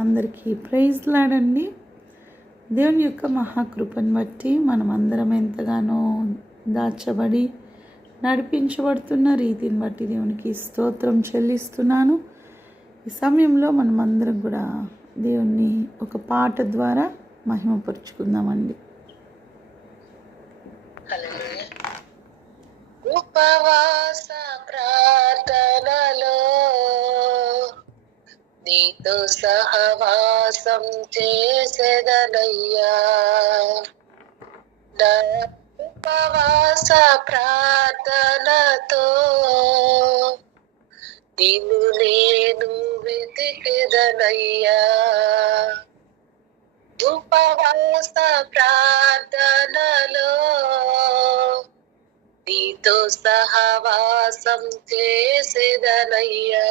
అందరికీ ప్రైజ్ లాడండి. దేవుని యొక్క మహాకృపను బట్టి మనం అందరం ఎంతగానో దాచబడి నడిపించబడుతున్న రీతిని బట్టి దేవునికి స్తోత్రం చెల్లిస్తున్నాను. ఈ సమయంలో మనం అందరం కూడా దేవుణ్ణి ఒక పాట ద్వారా మహిమపరుచుకుందామండి. ఉపవాస ప్రార్థనలో నీతో సహవాసం చేసేదనయ్యా. నా ఉపవాస ప్రార్థనతో నిన్ను నేను వెతికెదనయ్యా. ఉపవాస ప్రార్థనలో నీతో సహవాసం చేసేదనయ్యా.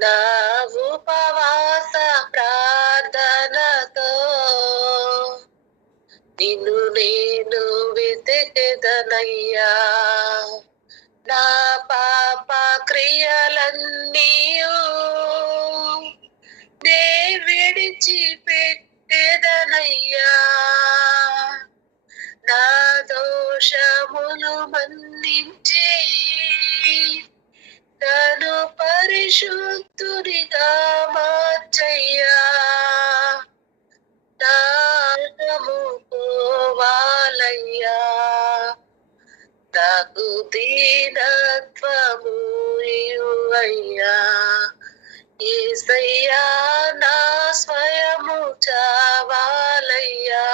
నా ఉపవాస ప్రార్థనతో నిన్ను నేను వెతికెదనయ్యా. నా పాప క్రియలన్నీయు నే విడిచిపెట్టెదనయ్యా. నా దోషములు మన్నించి నన్ను పరిశుద్ధునిగా మార్చయ్యా. నాశము పోవాలయ్యా. నాకు దీనత్వము ఇవ్వయ్యా. యేసయ్యా నా స్వయము చావాలయ్యా.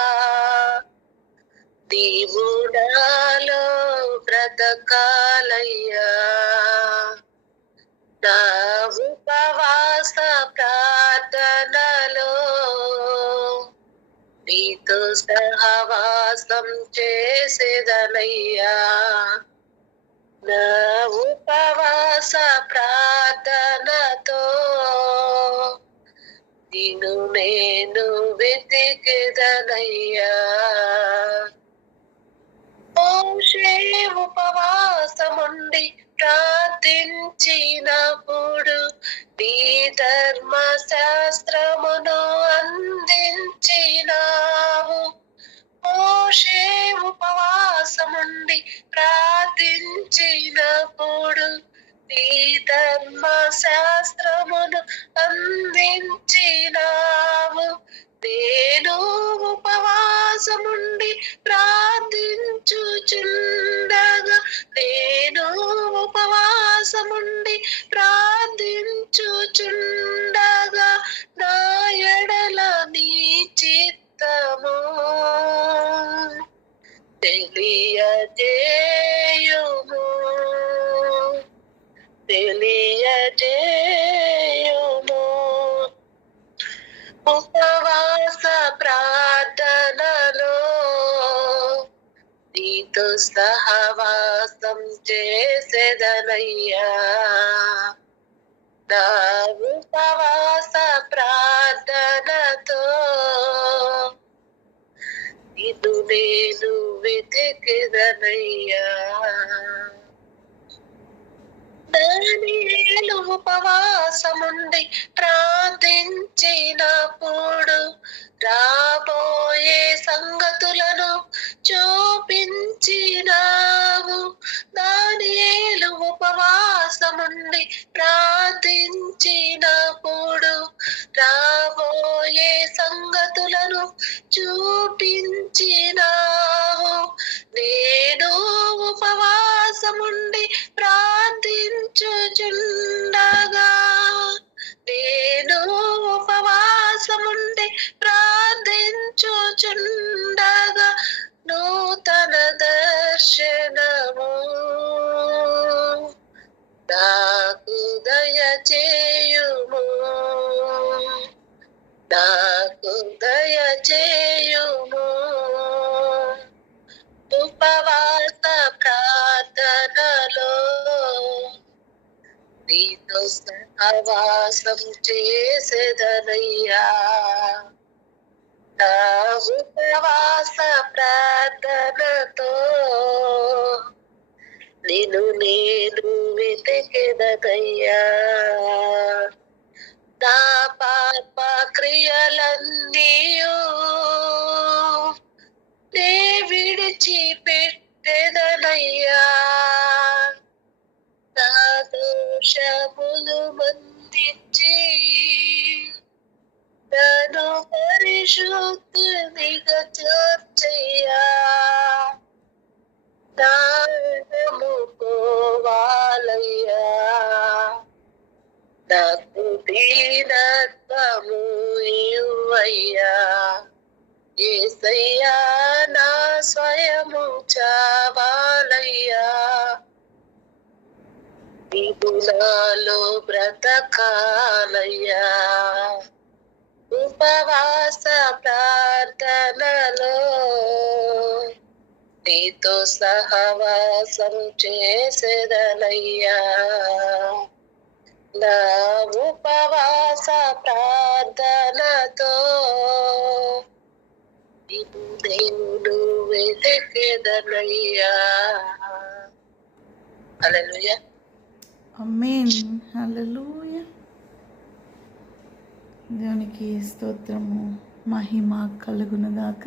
నీవు నాలో బ్రతకాలయ్యా. నా ఉపవాస ప్రార్థనలో నీతో సహవాసం చేసేదనయ్యా. నా ఉపవాస ప్రార్థనతో నిన్ను నేను వెతికెదనయ్యా. మోషే ఉపవాసముండి ప్రార్థించినప్పుడు నీ ధర్మశాస్త్రమును అందించినావు. మోషే ఉపవాసముండి ప్రార్థించినప్పుడు నీ ధర్మశాస్త్రమును అందించినావు. నేను ఉపవాసముండి ప్రార్థించుచుండగా నేను ఉపవాసముండి ప్రార్థించుచుండగా నా ఎడల నీ చిత్తము తెలియజేయుము. ఉపవాస ప్రార్థనలో నీతో సహవాసం చేసేదనయ్యా. నా ఉపవాస ప్రార్థనతో నిన్ను నేను వెతికెదనయ్యా. దానియేలు ఉపవాసముండి ప్రార్థించినప్పుడు రాబోయే సంగతులను చూపించినావు. దానియేలు ఉపవాసముండి ప్రార్థించినప్పుడు రాబోయే సంగతులను చూపించినావు. నేను ఉపవాసముండి ప్రార్థించుచుండగా నేను ఉపవాసముండి ప్రార్థించుచుండగా నూతన దర్శనము నాకు దయచేయుము. నాకు దయచేయుము. ఉపవాస ప్రార్థనలో నీతో సహవాసం చేసేదనయ్యా. నా ఉపవాస ప్రార్థనతో నిన్ను నేను వెతికెదనయ్యా. నా పాప క్రియలన్నీయు నే విడిచిపెట్టెదనయ్యా. నా దోషములు మన్నించి నన్ను పరిశుద్ధునిగా చేర్చయ్యా. నమ్ముకోవాలయ్యా. నాకు దీనత్వము ఇవ్వయ్యా. యేసయ్యా నా స్వయము చావాలయ్యా. నీవు నాలో బ్రతకాలయ్యా. ఉపవాస ప్రార్థనలో నీతో సహవాసం చేసేదనయ్యా. నా ఉపవాస ప్రార్థనతో నీవు దేవుడు వెతికెదనయ్యా. హల్లెలూయా. ఆమేన్. హల్లెలూయా. దేవునికి స్తోత్రము, మహిమ కలుగునుగాక.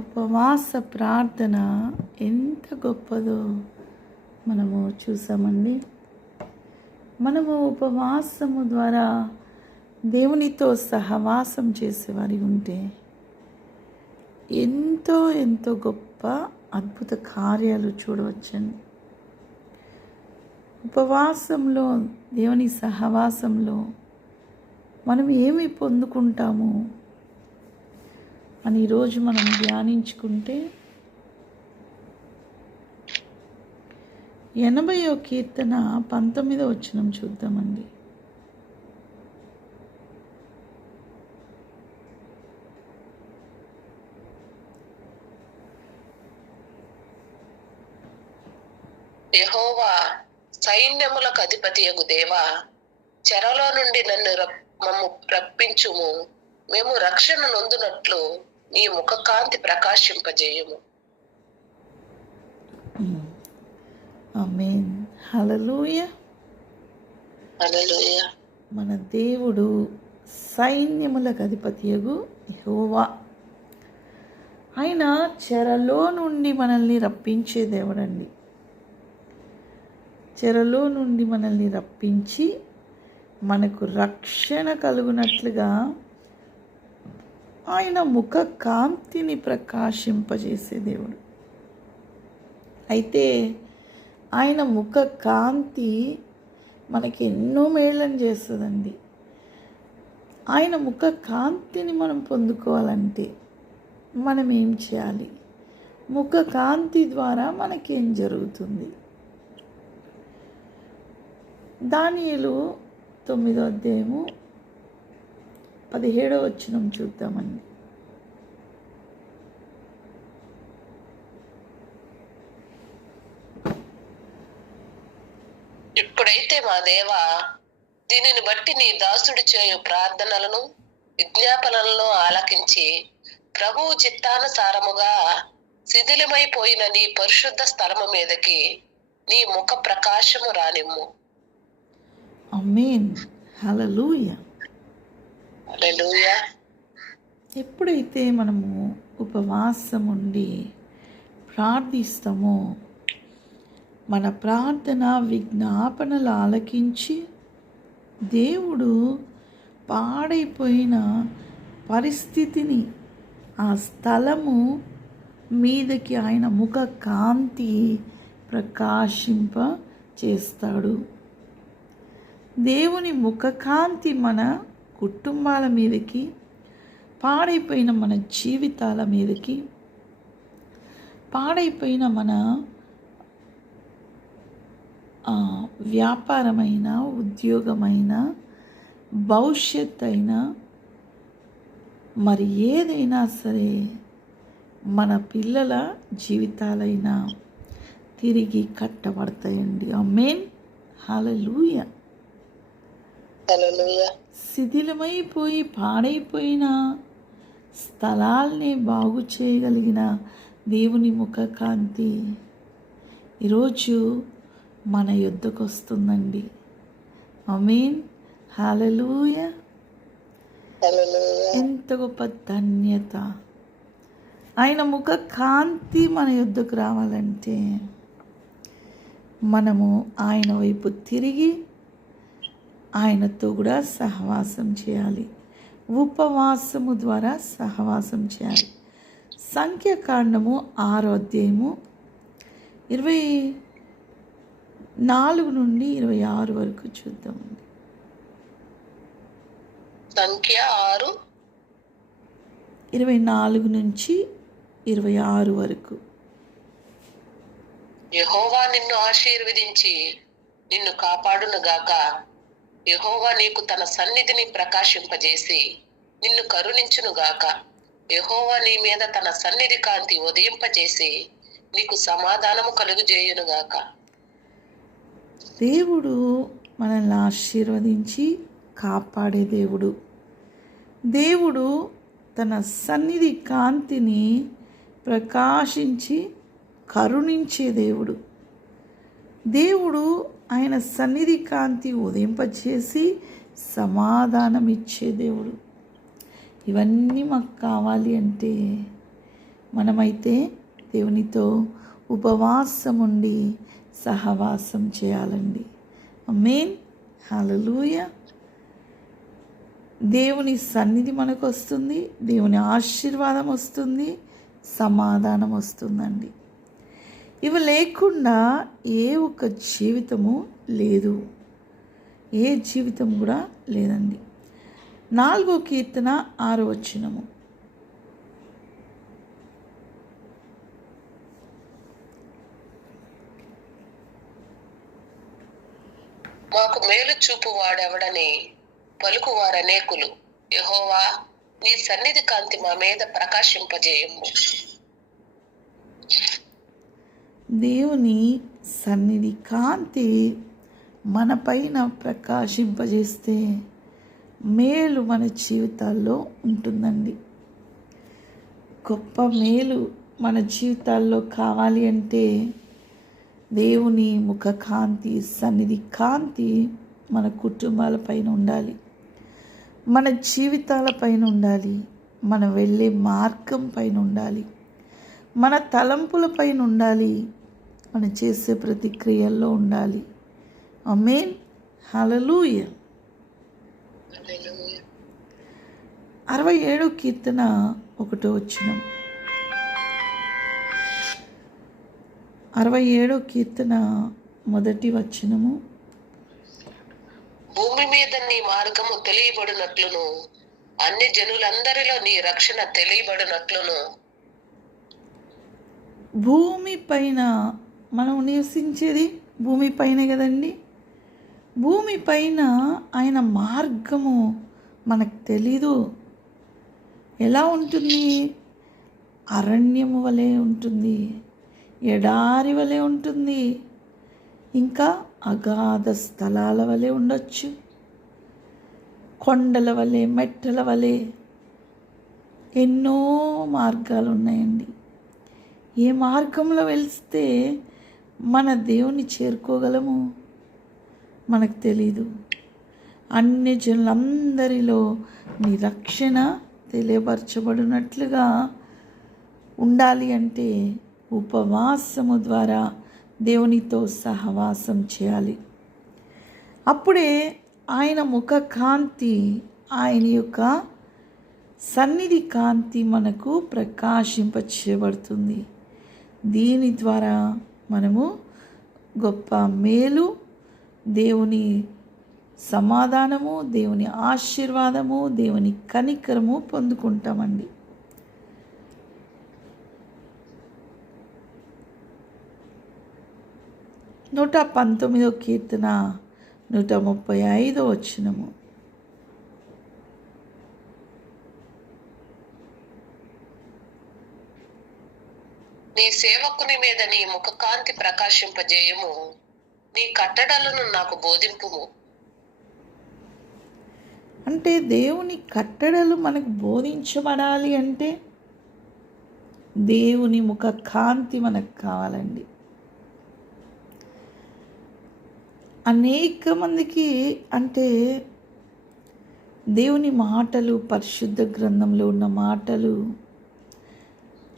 ఉపవాస ప్రార్థన ఎంత గొప్పదో మనము చూసామండి. మనము ఉపవాసము ద్వారా దేవునితో సహవాసం చేసేవారి ఉంటే ఎంతో ఎంతో గొప్ప అద్భుత కార్యాలు చూడవచ్చండి. ఉపవాసంలో, దేవుని సహవాసంలో మనం ఏమి పొందుకుంటాము అని ఈరోజు మనం ధ్యానించుకుంటే 80వ కీర్తన 19వ వచనం చూద్దామండి. యెహోవా సైన్యములకు అధిపతియగు దేవా, చెరలో నుండి మమ్ము రప్పించుము. మేము రక్షణ నొందునట్లు నీ ముఖ కాంతి ప్రకాశింపజేయము. ఆమేన్. హల్లెలూయా. హల్లెలూయా. మన దేవుడు సైన్యములకు అధిపతియగు యెహోవా. ఆయన చెరలో నుండి మనల్ని రప్పించే దేవుడండి. చెరలో నుండి మనల్ని రప్పించి మనకు రక్షణ కలుగునట్లుగా ఆయన ముఖ కాంతిని ప్రకాశింపజేసే దేవుడు. అయితే ఆయన ముఖ కాంతి మనకి ఎన్నో మేళ్ళని చేస్తుందండి. ఆయన ముఖ కాంతిని మనం పొందుకోవాలంటే మనం ఏం చేయాలి? ముఖ కాంతి ద్వారా మనకేం జరుగుతుంది? దానియేలు 9వ అధ్యాయము 17వ వచనం చూద్దామండి. ఇప్పుడైతే మా దేవా, దీనిని బట్టి నీ దాసుడు చేయు ప్రార్థనలను విజ్ఞాపనలను ఆలకించి ప్రభువు చిత్తానుసారముగా శిథిలమైపోయిన నీ పరిశుద్ధ స్థలము మీదకి నీ ముఖ ప్రకాశము రానిమ్ము. ఆమేన్. హల్లెలూయా. హల్లెలూయా. ఎప్పుడైతే మనము ఉపవాసం ఉండి ప్రార్థిస్తామో మన ప్రార్థన విజ్ఞాపనలు ఆలకించి దేవుడు పాడైపోయిన పరిస్థితిని, ఆ స్థలము మీదకి ఆయన ముఖ కాంతి ప్రకాశింప చేస్తాడు. దేవుని ముఖకాంతి మన కుటుంబాల మీదకి, పాడైపోయిన మన జీవితాల మీదకి, పాడైపోయిన మన వ్యాపారమైన, ఉద్యోగమైన, భవిష్యత్ అయినా, మరి ఏదైనా సరే మన పిల్లల జీవితాలైనా తిరిగి కట్టబడతాయండి. ఆమేన్. హల్లెలూయా. హల్లెలూయా. శిథిలమైపోయి పాడైపోయిన స్థలాల్ని బాగు చేయగలిగిన దేవుని ముఖకాంతి ఈరోజు మన యొద్దకు వస్తుందండి. ఆమేన్. హల్లెలూయా. హల్లెలూయా. ఎంత గొప్ప ధన్యత. ఆయన ముఖ కాంతి మన యొద్దకు రావాలంటే మనము ఆయన వైపు తిరిగి ఆయనతో కూడా సహవాసం చేయాలి. ఉపవాసము ద్వారా సహవాసం చేయాలి. సంఖ్యాకాండము 6వ అధ్యాయము 24 నుండి 26 వరకు చూద్దామండి. సంఖ్య 6 24 నుంచి 26 వరకు. యెహోవా నిన్ను ఆశీర్వదించి నిన్ను కాపాడునుగాక. యెహోవా నీకు తన సన్నిధిని ప్రకాశింపజేసి నిన్ను కరుణించునుగాక. యెహోవా నీ మీద తన సన్నిధి కాంతి ఉదయింపజేసి నీకు సమాధానము కలుగుజేయునుగాక. దేవుడు మనల్ని ఆశీర్వదించి కాపాడే దేవుడు. దేవుడు తన సన్నిధి కాంతిని ప్రకాశించి కరుణించే దేవుడు. దేవుడు ఆయన సన్నిధి కాంతి ఉదయింపచేసి సమాధానం ఇచ్చే దేవుడు. ఇవన్నీ మాకు కావాలి అంటే మనమైతే దేవునితో ఉపవాసం ఉండి సహవాసం చేయాలండి. ఆమేన్. హల్లెలూయా. దేవుని సన్నిధి మనకు వస్తుంది, దేవుని ఆశీర్వాదం వస్తుంది, సమాధానం వస్తుందండి. ఇవి లేకుండా ఏ ఒక్క జీవితము లేదు, ఏ జీవితం కూడా లేదండి. 4వ కీర్తన 6వ వచనము. మాకు మేలు చూపు వాడెవడని పలుకువారనేకులు. యెహోవా నీ సన్నిధి కాంతి మా మీద ప్రకాశింపజేయము. దేవుని సన్నిధి కాంతి మన పైన ప్రకాశింపజేస్తే మేలు మన జీవితాల్లో ఉంటుందండి. గొప్ప మేలు మన జీవితాల్లో కావాలి అంటే దేవుని ముఖ కాంతి, సన్నిధి కాంతి మన కుటుంబాల పైన ఉండాలి, మన జీవితాల పైన ఉండాలి, మనం వెళ్ళే మార్గం పైన ఉండాలి, మన తలంపుల పైన ఉండాలి, మనం చేసే ప్రతిక్రియల్లో ఉండాలి. ఆమేన్. హల్లెలూయా. 67వ కీర్తన 1వ వచనం. 67వ కీర్తన 1వ వచనము. భూమి మీద నీ మార్గము తెలియబడినట్లును అన్ని జనులందరిలో నీ రక్షణ తెలియబడినట్లును. భూమి పైన మనం నివసించేది భూమి పైన కదండి. భూమి పైన ఆయన మార్గము మనకు తెలీదు. ఎలా ఉంటుంది? అరణ్యము వలె ఉంటుంది, ఎడారి వలె ఉంటుంది, ఇంకా అగాధ స్థలాల వలె ఉండొచ్చు, కొండల వలె, మెట్టల వలె ఎన్నో మార్గాలు ఉన్నాయండి. ఏ మార్గంలో వెళ్తే మన దేవుని చేరుకోగలము మనకు తెలీదు. అన్ని జనులందరిలో నీ రక్షణ తెలియపరచబడినట్లుగా ఉండాలి అంటే ఉపవాసము ద్వారా దేవునితో సహవాసం చేయాలి. అప్పుడే ఆయన ముఖ కాంతి, ఆయన యొక్క సన్నిధి కాంతి మనకు ప్రకాశింపచేయబడుతుంది. దీని ద్వారా మనము గొప్ప మేలు, దేవుని సమాధానము, దేవుని ఆశీర్వాదము, దేవుని కనికరము పొందుకుంటామండి. నూట 19వ కీర్తన 135వ వచనము. నీ సేవకుని మీద నీ ముఖ కాంతి ప్రకాశింపజేయము. నీ కట్టడలను నాకు బోధింపుము. అంటే దేవుని కట్టడలు మనకు బోధించబడాలి అంటే దేవుని ముఖ కాంతి మనకు కావాలండి. అనేక మందికి అంటే దేవుని మాటలు, పరిశుద్ధ గ్రంథంలో ఉన్న మాటలు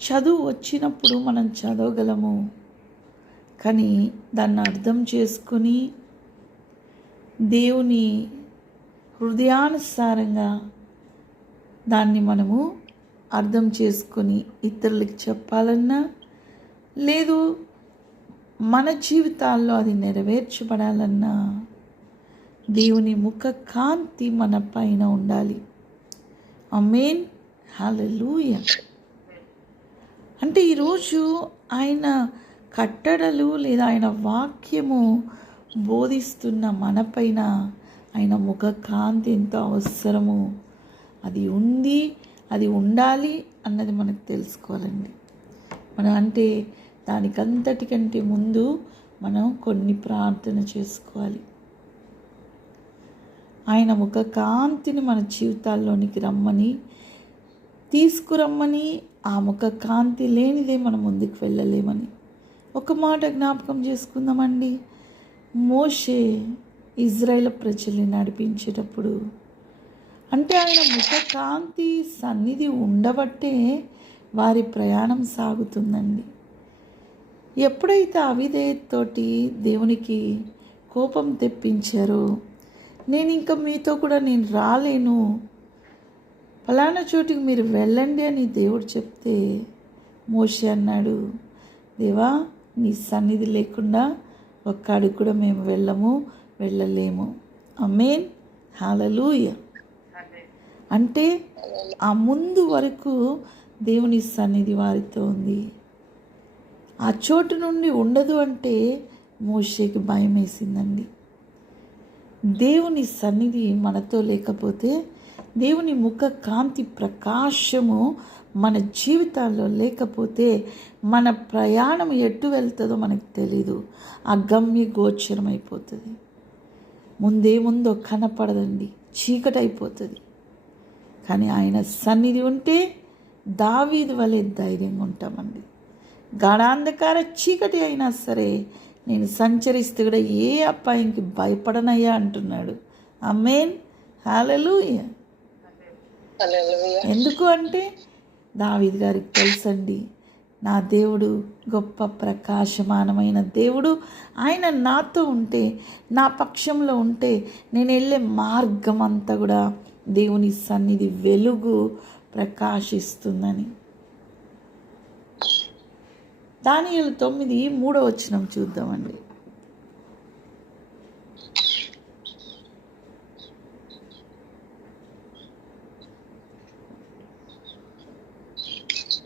చదువు వచ్చినప్పుడు మనం చదవగలము, కానీ దాన్ని అర్థం చేసుకొని దేవుని హృదయానుసారంగా దాన్ని మనము అర్థం చేసుకొని ఇతరులకు చెప్పాలన్నా, లేదు మన జీవితాల్లో అది నెరవేర్చబడాలన్నా దేవుని ముఖ కాంతి మన పైన ఉండాలి. ఆమేన్, హల్లెలూయా. అంటే ఈరోజు ఆయన కట్టడలు లేదా ఆయన వాక్యము బోధిస్తున్న మన పైన ఆయన ముఖ కాంతి ఎంతో అవసరము. అది ఉంది, అది ఉండాలి అన్నది మనకు తెలుసుకోవాలండి. మనం అంటే దానికంతటికంటే ముందు మనం కొన్ని ప్రార్థన చేసుకోవాలి. ఆయన ముఖ కాంతిని మన జీవితాల్లోనికి రమ్మని, తీసుకురమ్మని, ఆ ముఖ కాంతి లేనిదే మనం ముందుకు వెళ్ళలేమని. ఒక మాట జ్ఞాపకం చేసుకుందామండి. మోషే ఇజ్రాయేల్ ప్రజల్ని నడిపించేటప్పుడు అంటే ఆయన ముఖ కాంతి సన్నిధి ఉండబట్టే వారి ప్రయాణం సాగుతుందండి. ఎప్పుడైతే అవిధేయతతోటి దేవునికి కోపం తెప్పించారో, నేను ఇంకా మీతో కూడా నేను రాలేను, ఫలానా చోటికి మీరు వెళ్ళండి అని దేవుడు చెప్తే మోషే అన్నాడు, దేవా నీ సన్నిధి లేకుండా ఒక్క అడుగు కూడా మేము వెళ్ళలేము. ఆమేన్, హల్లెలూయా. అంటే ఆ ముందు వరకు దేవుని సన్నిధి వారితో ఉంది. ఆ చోటు నుండి ఉండదు అంటే మోషేకి భయం వేసిందండి. దేవుని సన్నిధి మనతో లేకపోతే, దేవుని ముఖ కాంతి ప్రకాశము మన జీవితాల్లో లేకపోతే మన ప్రయాణం ఎటు వెళ్తుందో మనకు తెలీదు. అగమ్య గోచరం అయిపోతుంది. ముందేముందో కనపడదండి, చీకటి అయిపోతుంది. కానీ ఆయన సన్నిధి ఉంటే దావీదు వలె ధైర్యంగా ఉంటామండి. గాఢాంధకార చీకటి అయినా సరే నేను సంచరిస్తే కూడా ఏ అపాయంకి భయపడనయ్యా అంటున్నాడు. ఆమేన్, హల్లెలూయా. ఎందుకు అంటే దావీదు గారికి తెలుసండి, నా దేవుడు గొప్ప ప్రకాశమానమైన దేవుడు. ఆయన నాతో ఉంటే, నా పక్షంలో ఉంటే నేను వెళ్ళే మార్గం అంతా కూడా దేవుని సన్నిధి వెలుగు ప్రకాశిస్తుందని. దానియేలు 9:3 చూద్దామండి.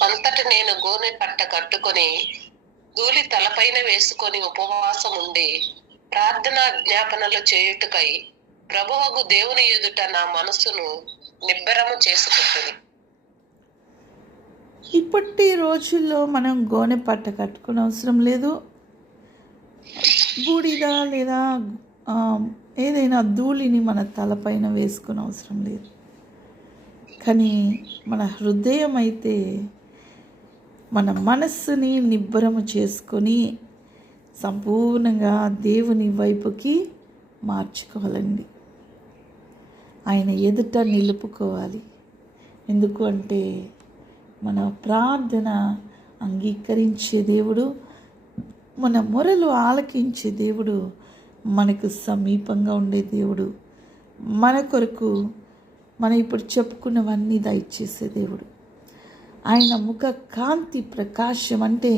అంతటి నేను గోనె పట్ట కట్టుకొని ధూళి తలపైన వేసుకొని ఉపవాసం ఉండి ప్రార్థనా జ్ఞాపనలు చేయుటకై ప్రభువగు దేవుని ఎదుట నా మనసును నిబ్బరము చేసుకుంటుంది. ఇప్పటి రోజుల్లో మనం గోనె పట్ట కట్టుకునే అవసరం లేదు. బూడిద లేదా ఏదైనా ధూళిని మన తలపైన వేసుకునే అవసరం లేదు. కానీ మన హృదయం అయితే మన మనస్సుని నిబ్బరము చేసుకొని సంపూర్ణంగా దేవుని వైపుకి మార్చుకోవాలండి. ఆయన ఎదుట నిలుపుకోవాలి. ఎందుకు అంటే మన ప్రార్థన అంగీకరించే దేవుడు, మన మొరలు ఆలకించే దేవుడు, మనకు సమీపంగా ఉండే దేవుడు, మన కొరకు మనం ఇప్పుడు చెప్పుకున్నవన్నీ దయచేసే దేవుడు. ఆయన ముఖ కాంతి ప్రకాశం అంటే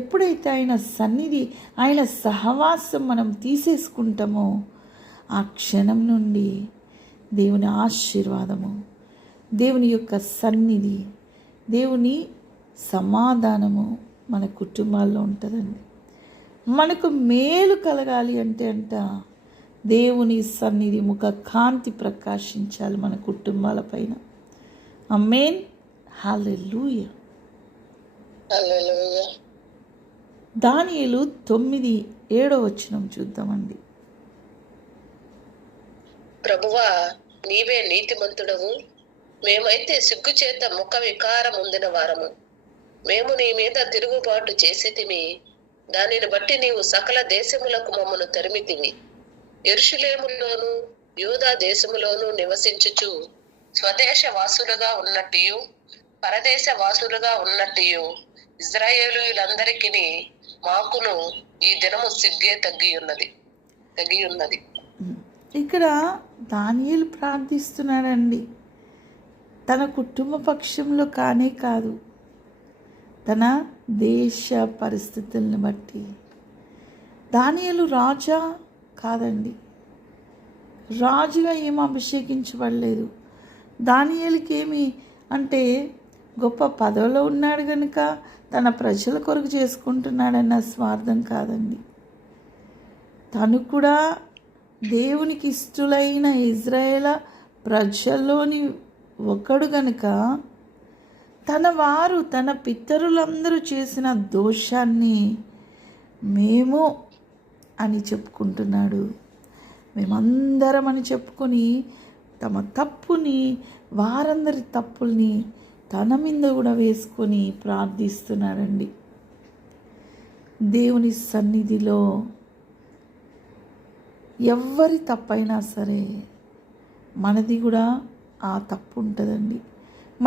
ఎప్పుడైతే ఆయన సన్నిధి, ఆయన సహవాసం మనం తీసేసుకుంటామో ఆ క్షణం నుండి దేవుని ఆశీర్వాదము, దేవుని యొక్క సన్నిధి, దేవుని సమాధానము మన కుటుంబాల్లో ఉంటుందండి. మనకు మేలు కలగాలి అంటే దేవుని సన్నిధి ముఖ కాంతి ప్రకాశించాలి మన కుటుంబాల పైన. ఆమేన్, హల్లెలూయా. దానియేలు 9:7 చూద్దామండి. ప్రభువా, నీవే నీతిమంతుడవు, మేమైతే సిగ్గుచేత ముఖ వికారం ఉందిన వారము. మేము నీ మీద తిరుగుబాటు చేసితిమి, దానిని బట్టి నీవు సకల దేశములకు మమ్మను తరిమితివి. యెరూషలేములోను యూదా దేశములోను నివసించుచు స్వదేశ వాసులుగా ఉన్నట్టు పరదేశ వాసులుగా ఉన్నట్టు ఇజ్రాయేలీయులందరికీ మాకును ఈ దినము సిగ్గే తగ్గి ఉన్నది. ఇక్కడ దానియేలు ప్రార్థిస్తున్నాడండి. తన కుటుంబ పక్షంలో కానే కాదు, తన దేశ పరిస్థితులను బట్టి. దానియేలు రాజా కాదండి, రాజుగా ఏమి అభిషేకించబడలేదు. దానియేలుకి ఏమి అంటే గొప్ప పదవిలో ఉన్నాడు కనుక తన ప్రజల కొరకు చేసుకుంటున్నాడన్న స్వార్థం కాదండి. తను కూడా దేవునికి ఇష్టలైన ఇజ్రాయేల్ ప్రజల్లోని ఒకడు గనుక తన పితరులందరూ చేసిన దోషాన్ని మేము అని చెప్పుకుంటున్నాడు. మేమందరం అని చెప్పుకొని తమ తప్పుని, వారందరి తప్పుల్ని తన మీద కూడా వేసుకొని ప్రార్థిస్తున్నాడండి. దేవుని సన్నిధిలో ఎవరి తప్పైనా సరే మనది కూడా ఆ తప్పు ఉంటుందండి.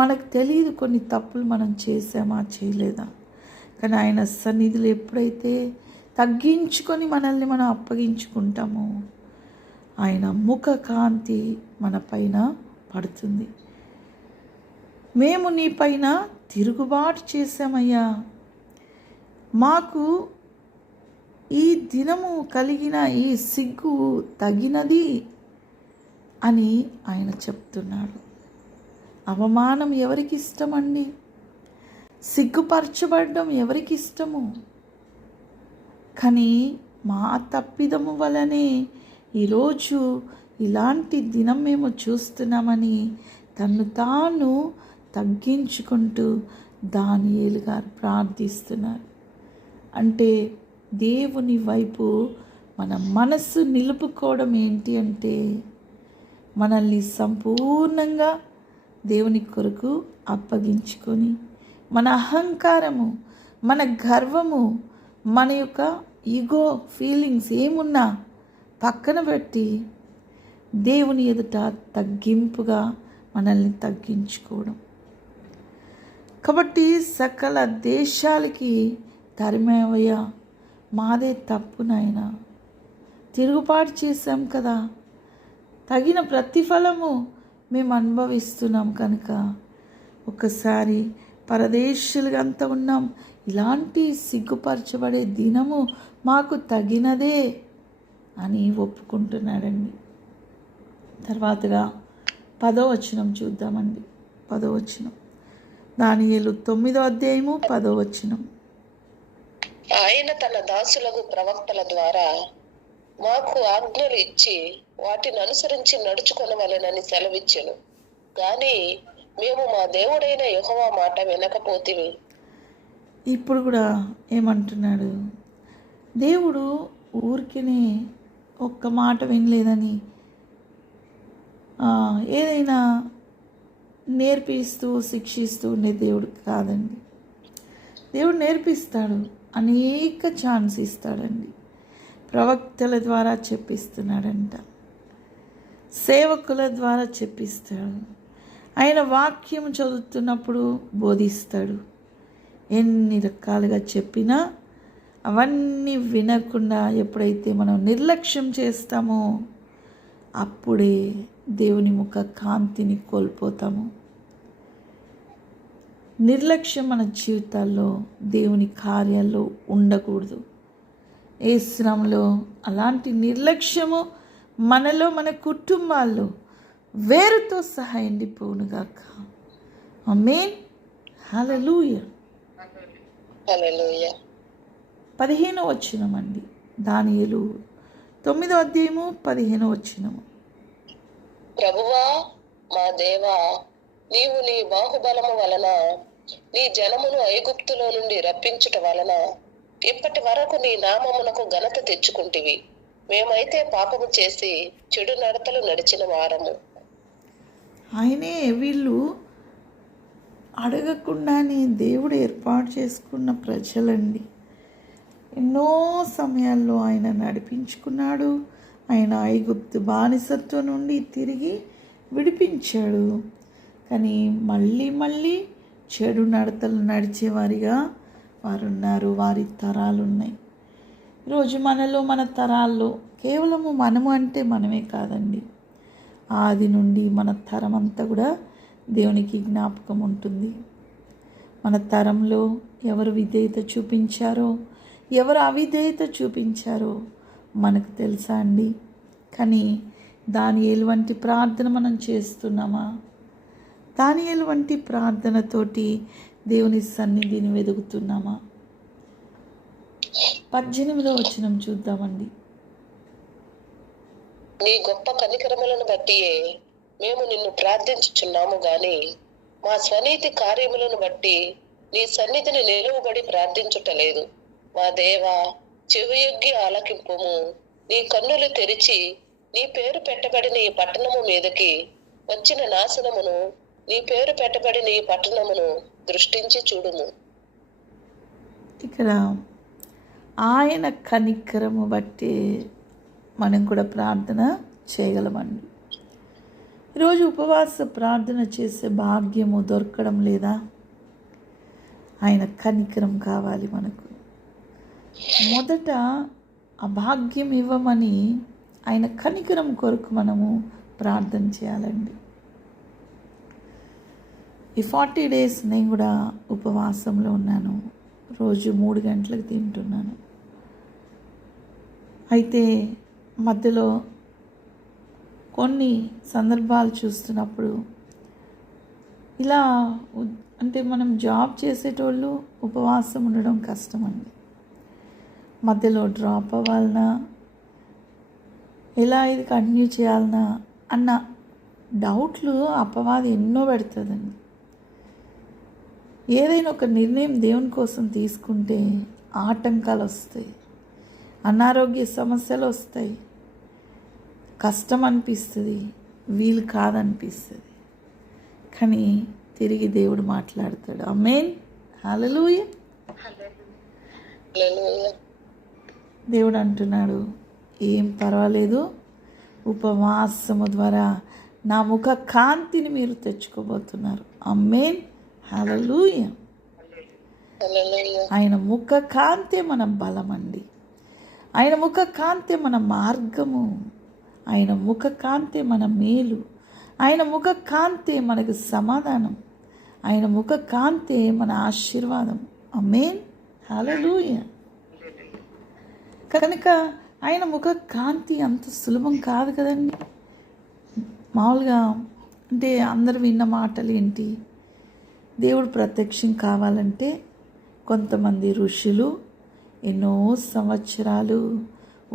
మనకు తెలియదు కొన్ని తప్పులు మనం చేసామా చేయలేదా, కానీ ఆయన సన్నిధిలో ఎప్పుడైతే తగ్గించుకొని మనల్ని మనం అప్పగించుకుంటామో ఆయన ముఖ కాంతి మన పైన పడుతుంది. మేము నీ పైన తిరుగుబాటు చేశామయ్యా, మాకు ఈ దినము కలిగిన ఈ సిగ్గు తగినది అని ఆయన చెప్తున్నాడు. అవమానం ఎవరికి ఇష్టమండి? సిగ్గుపరచబడడం ఎవరికి ఇష్టము? కానీ మా తప్పిదము వలనే ఈరోజు ఇలాంటి దినం మేము చూస్తున్నామని తను తాను తగ్గించుకుంటూ దానియేలు గారు ప్రార్థిస్తున్నారు. అంటే దేవుని వైపు మన మనస్సు నిలుపుకోవడం ఏంటి అంటే మనల్ని సంపూర్ణంగా దేవుని కొరకు అప్పగించుకొని మన అహంకారము, మన గర్వము, మన యొక్క ఈగో ఫీలింగ్స్ ఏమున్నా పక్కన పెట్టి దేవుని ఎదుట తగ్గింపుగా మనల్ని తగ్గించుకోవడం. కాబట్టి సకల దేశాలకి తరిమేవయ్యా, మాదే తప్పు నాయనా, తిరుగుబాటు చేశాం కదా, తగిన ప్రతిఫలము మేము అనుభవిస్తున్నాం కనుక ఒకసారి పరదేశులుగా అంతా ఉన్నాం, ఇలాంటి సిగ్గుపరచబడే దినము మాకు తగినదే అని ఒప్పుకుంటున్నాడండి. తర్వాతగా 10వ వచనం చూద్దామండి. 10వ వచనం, దానియేలు 9వ అధ్యాయము 10వ వచనం. ఆయన తన దాసులకు ప్రవక్తల ద్వారా మాకు ఆజ్ఞలు ఇచ్చి వాటిని అనుసరించి నడుచుకొనవలెనని సెలవిచ్చెను. కానీ మేము మా దేవుడైన యెహోవా మాట వినకపోతిమి. ఇప్పుడు కూడా ఏమంటున్నాడు? దేవుడు ఊరికినే ఒక్క మాట వినలేదని ఏదైనా నేర్పిస్తూ శిక్షిస్తూ ఉండే దేవుడు కాదండి. దేవుడు నేర్పిస్తాడు, అనేక ఛాన్స్ ఇస్తాడండి. ప్రవక్తల ద్వారా చెప్పిస్తున్నాడంట, సేవకుల ద్వారా చెప్పిస్తాడు, ఆయన వాక్యం చదువుతున్నప్పుడు బోధిస్తాడు. ఎన్ని రకాలుగా చెప్పినా అవన్నీ వినకుండా ఎప్పుడైతే మనం నిర్లక్ష్యం చేస్తామో అప్పుడే దేవుని ముఖ కాంతిని కోల్పోతాము. నిర్లక్ష్యం మన జీవితాల్లో, దేవుని కార్యాల్లో ఉండకూడదు. ఏ శ్రమలో అలాంటి నిర్లక్ష్యము మనలో, మన కుటుంబాల్లో వేరుతో సహా ఎండిపోవునుగాక. ఆమేన్, హల్లెలూయా. 15వ వచనం అండి, దానియేలు 9వ అధ్యాయము 15వ వచనము. ప్రభువా మా దేవా, నీవు నీ బాహుబలము వలన నీ జనమును ఐగుప్తులో నుండి రప్పించుట వలన ఇప్పటి వరకు నీ నామమునకు ఘనత తెచ్చుకుంటివి. మేమైతే పాపము చేసి చెడు నడతలు నడిచిన వారము. ఆయనే వీళ్ళు అడగకుండానే దేవుడు ఏర్పాటు చేసుకున్న ప్రజలండి. ఎన్నో సమయాల్లో ఆయన నడిపించుకున్నాడు, ఆయన ఐగుప్తు బానిసత్వం నుండి తిరిగి విడిపించాడు. కానీ మళ్ళీ చెడు నడతలు నడిచేవారిగా వారు ఉన్నారు. వారి తరాలు ఉన్నాయి. ఈరోజు మనలో, మన తరాల్లో కేవలము మనము అంటే మనమే కాదండి, ఆది నుండి మన తరం అంతా కూడా దేవునికి జ్ఞాపకం ఉంటుంది. మన తరంలో ఎవరు విధేయత చూపించారో, ఎవరు అవిధేయత చూపించారో మనకు తెలుసా అండి? కానీ దానియేలు వంటి ప్రార్థన మనం చేస్తున్నామా? దానియేలు వంటి ప్రార్థనతోటి దేవుని సన్నిధిని వెతుకుతున్నామా? 18వ వచనం చూద్దామండి. నీ గొప్ప కనికరములను బట్టియే మేము నిన్ను ప్రార్థించుచున్నాము గాని మా స్వనీతి కార్యములను బట్టి నీ సన్నిధిని నిలువబడి ప్రార్థించుటలేదు. మా దేవా, చెవియొగ్గి ఆలకింపుము. నీ కన్నులు తెరిచి నీ పేరు పెట్టబడిన ఈ పట్టణము మీదకి వచ్చిన నాశనమును, నీ పేరు పెట్టబడిన ఈ పట్టణమును దృష్టించి చూడుము. ఇక్కడ ఆయన కనికరము బట్టి మనం కూడా ప్రార్థన చేయగలమండి. ఈరోజు ఉపవాస ప్రార్థన చేసే భాగ్యము దొరకడం లేదా? ఆయన కనికరం కావాలి మనకు. మొదట ఆ భాగ్యం ఇవ్వమని ఆయన కనికరం కొరకు మనము ప్రార్థన చేయాలండి. ఈ 40 days నేను కూడా ఉపవాసంలో ఉన్నాను. రోజు 3 గంటలకు తింటున్నాను. అయితే మధ్యలో కొన్ని సందర్భాలు చూస్తున్నప్పుడు ఇలా అంటే మనం జాబ్ చేసేటోళ్ళు ఉపవాసం ఉండడం కష్టమండి. మధ్యలో డ్రాప్ అవ్వాలన్నా, ఎలా ఇది కంటిన్యూ చేయాలన్నా అన్న డౌట్లు అపవాది ఎన్నో పెడుతుందండి. ఏదైనా ఒక నిర్ణయం దేవుని కోసం తీసుకుంటే ఆటంకాలు వస్తాయి, అనారోగ్య సమస్యలు వస్తాయి, కష్టం అనిపిస్తుంది, వీలు కాదనిపిస్తుంది. కానీ తిరిగి దేవుడు మాట్లాడతాడు. ఆమేన్, హల్లెలూయా. దేవుడు అంటున్నాడు, ఏం పర్వాలేదు, ఉపవాసము ద్వారా నా ముఖ కాంతిని మీరు తెచ్చుకోబోతున్నారు. ఆమేన్, హల్లెలూయా. ఆయన ముఖ కాంతే మన బలమండి. ఆయన ముఖ కాంతే మన మార్గము. ఆయన ముఖ కాంతే మన మేలు. ఆయన ముఖ కాంతే మనకు సమాధానం. ఆయన ముఖ కాంతే మన ఆశీర్వాదం. ఆమేన్, హల్లెలూయా. కనుక ఆయన ముఖ కాంతి అంత సులభం కాదు కదండి. మామూలుగా అంటే అందరు విన్న మాటలు ఏంటి? దేవుడు ప్రత్యక్షం కావాలంటే కొంతమంది ఋషులు ఎన్నో సంవత్సరాలు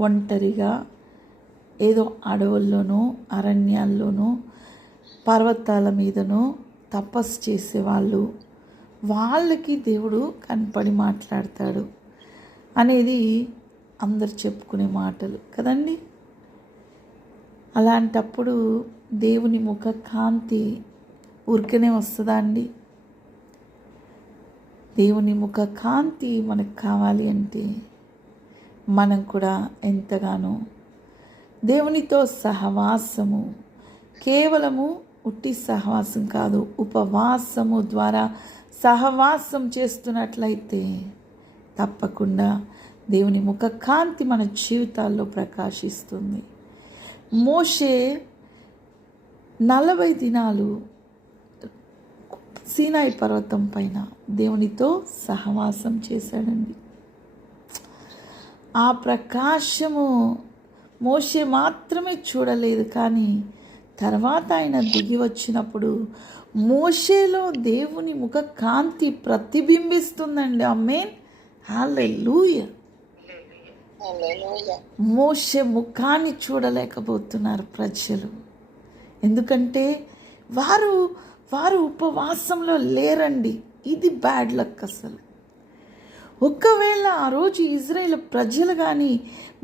ఒంటరిగా ఏదో అడవుల్లోనో, అరణ్యాల్లోనో, పర్వతాల మీదనో తపస్సు చేసేవాళ్ళు, వాళ్ళకి దేవుడు కనపడి మాట్లాడతాడు అనేది అందరు చెప్పుకునే మాటలు కదండి. అలాంటప్పుడు దేవుని ముఖ కాంతి ఊరికనే వస్తుందా అండి? దేవుని ముఖ కాంతి మనకు కావాలి అంటే మనం కూడా ఎంతగానో దేవునితో సహవాసము, కేవలము ఉట్టి సహవాసం కాదు, ఉపవాసము ద్వారా సహవాసం చేస్తున్నట్లయితే తప్పకుండా దేవుని ముఖ కాంతి మన జీవితాల్లో ప్రకాశిస్తుంది. మోషే 40 దినాలు సీనాయి పర్వతం పైన దేవునితో సహవాసం చేశాడండి. ఆ ప్రకాశము మోషే మాత్రమే చూడలేదు, కానీ తర్వాత ఆయన దిగి వచ్చినప్పుడు మోషేలో దేవుని ముఖ కాంతి ప్రతిబింబిస్తుందండి. ఆమేన్, హల్లెలూయా. మోషే ముఖాన్ని చూడలేకపోతున్నారు ప్రజలు. ఎందుకంటే వారు ఉపవాసంలో లేరండి. ఇది బ్యాడ్ లక్ అసలు. ఒకవేళ ఆ రోజు ఇజ్రాయేల్ ప్రజలు కానీ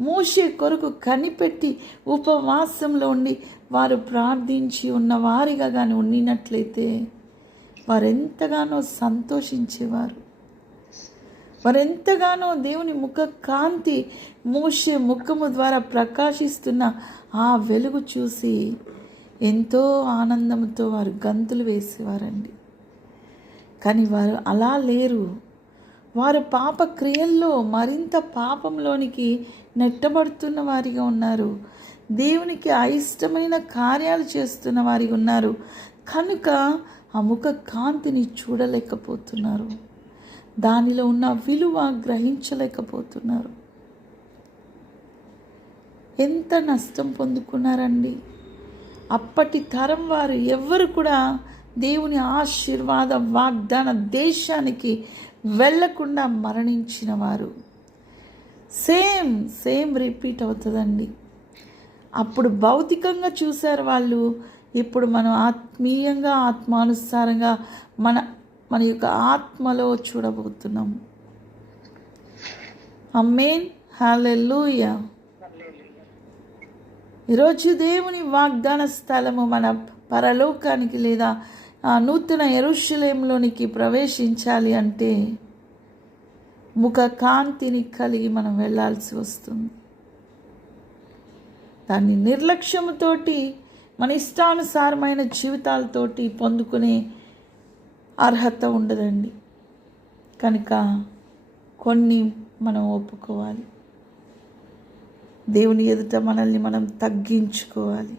మోషే కొరకు కనిపెట్టి ఉపవాసంలో ఉండి వారు ప్రార్థించి ఉన్న వారిగా కానీ ఉండినట్లయితే వారు ఎంతగానో సంతోషించేవారు. వారెంతగానో దేవుని ముఖ కాంతి మోషే ముఖము ద్వారా ప్రకాశిస్తున్న ఆ వెలుగు చూసి ఎంతో ఆనందంతో వారు గంతులు వేసేవారండి. కానీ వారు అలా లేరు. వారు పాప క్రియల్లో మరింత పాపంలోనికి నెట్టబడుతున్న వారిగా ఉన్నారు. దేవునికి అయిష్టమైన కార్యాలు చేస్తున్న వారిగా ఉన్నారు. కనుక ఆ ముఖ కాంతిని చూడలేకపోతున్నారు. దానిలో ఉన్న విలువ గ్రహించలేకపోతున్నారు. ఎంత నష్టం పొందుకున్నారండి. అప్పటి తరం వారు ఎవ్వరు కూడా దేవుని ఆశీర్వాద వాగ్దాన దేశానికి వెళ్ళకుండా మరణించిన వారు. సేమ్ రిపీట్ అవుతుందండి. అప్పుడు భౌతికంగా చూశారు వాళ్ళు, ఇప్పుడు మనం ఆత్మీయంగా ఆత్మానుసారంగా మన యొక్క ఆత్మలో చూడబోతున్నాం. ఆమేన్, హల్లెలూయా. ఈరోజు దేవుని వాగ్దాన స్థలము మన పరలోకానికి లేదా ఆ నూతన యెరూషలేములోనికి ప్రవేశించాలి అంటే ముఖ కాంతిని కలిగి మనం వెళ్ళాల్సి వస్తుంది. దాన్ని నిర్లక్ష్యముతోటి మన ఇష్టానుసారమైన జీవితాలతోటి పొందుకునే అర్హత ఉండదండి. కనుక కొన్ని మనం ఒప్పుకోవాలి. దేవుని ఎదుట మనల్ని మనం తగ్గించుకోవాలి.